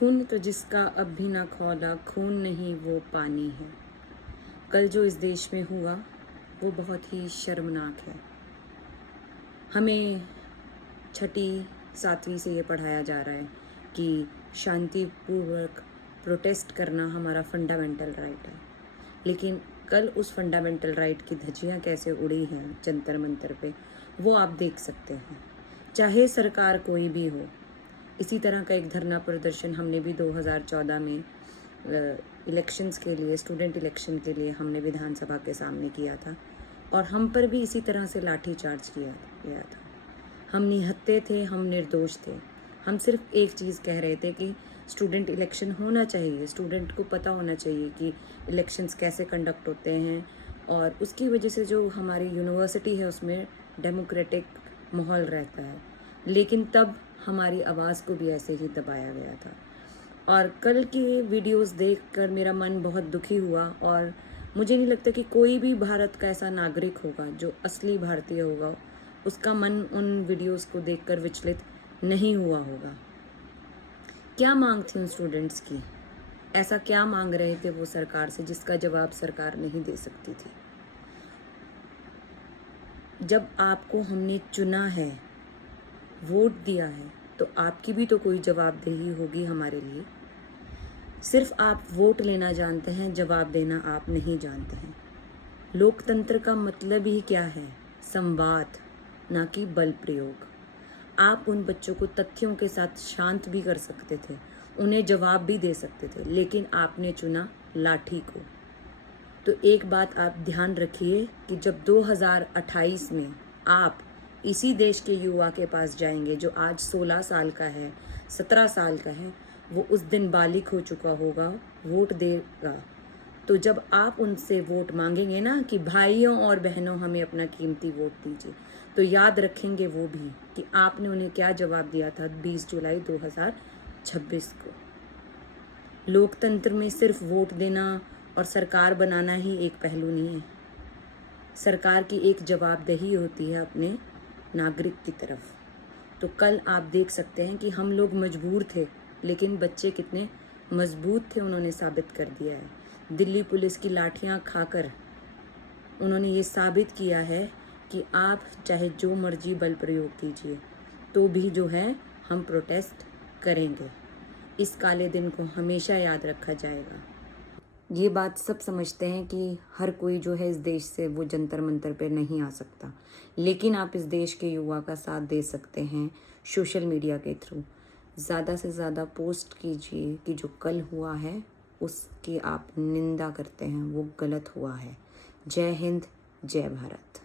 खून तो जिसका अब भी ना खौला, खून नहीं वो पानी है। कल जो इस देश में हुआ वो बहुत ही शर्मनाक है। हमें छठी सातवीं से ये पढ़ाया जा रहा है कि शांतिपूर्वक प्रोटेस्ट करना हमारा फंडामेंटल राइट है, लेकिन कल उस फंडामेंटल राइट की धज्जियाँ कैसे उड़ी हैं जंतर मंतर पे, वो आप देख सकते हैं। चाहे सरकार कोई भी हो, इसी तरह का एक धरना प्रदर्शन हमने भी 2014 में इलेक्शंस के लिए, स्टूडेंट इलेक्शन के लिए हमने विधानसभा के सामने किया था, और हम पर भी इसी तरह से लाठी चार्ज किया गया था। हम निहत्थे थे, हम निर्दोष थे। हम सिर्फ एक चीज़ कह रहे थे कि स्टूडेंट इलेक्शन होना चाहिए, स्टूडेंट को पता होना चाहिए कि इलेक्शंस कैसे कंडक्ट होते हैं, और उसकी वजह से जो हमारी यूनिवर्सिटी है उसमें डेमोक्रेटिक माहौल रहता है। लेकिन तब हमारी आवाज़ को भी ऐसे ही दबाया गया था। और कल की वीडियोस देखकर मेरा मन बहुत दुखी हुआ, और मुझे नहीं लगता कि कोई भी भारत का ऐसा नागरिक होगा जो असली भारतीय होगा, उसका मन उन वीडियोस को देखकर विचलित नहीं हुआ होगा। क्या मांग थी उन स्टूडेंट्स की? ऐसा क्या मांग रहे थे वो सरकार से जिसका जवाब सरकार नहीं दे सकती थी? जब आपको हमने चुना है, वोट दिया है, तो आपकी भी तो कोई जवाबदेही होगी हमारे लिए। सिर्फ आप वोट लेना जानते हैं, जवाब देना आप नहीं जानते हैं। लोकतंत्र का मतलब ही क्या है? संवाद, ना कि बल प्रयोग। आप उन बच्चों को तथ्यों के साथ शांत भी कर सकते थे, उन्हें जवाब भी दे सकते थे, लेकिन आपने चुना लाठी को। तो एक बात आप ध्यान रखिए कि जब 2028 में आप इसी देश के युवा के पास जाएंगे जो आज 16 साल का है, 17 साल का है, वो उस दिन बालिग हो चुका होगा, वोट देगा। तो जब आप उनसे वोट मांगेंगे ना कि भाइयों और बहनों हमें अपना कीमती वोट दीजिए, तो याद रखेंगे वो भी कि आपने उन्हें क्या जवाब दिया था 20 जुलाई 2026 को। लोकतंत्र में सिर्फ वोट देना और सरकार बनाना ही एक पहलू नहीं है। सरकार की एक जवाबदेही होती है अपने नागरिक की तरफ। तो कल आप देख सकते हैं कि हम लोग मजबूर थे, लेकिन बच्चे कितने मजबूत थे उन्होंने साबित कर दिया है। दिल्ली पुलिस की लाठियां खाकर उन्होंने ये साबित किया है कि आप चाहे जो मर्जी बल प्रयोग कीजिए, तो भी जो है हम प्रोटेस्ट करेंगे। इस काले दिन को हमेशा याद रखा जाएगा। ये बात सब समझते हैं कि हर कोई जो है इस देश से वो जंतर मंतर पे नहीं आ सकता, लेकिन आप इस देश के युवा का साथ दे सकते हैं सोशल मीडिया के थ्रू। ज़्यादा से ज़्यादा पोस्ट कीजिए कि जो कल हुआ है उसकी आप निंदा करते हैं, वो गलत हुआ है। जय हिंद, जय भारत।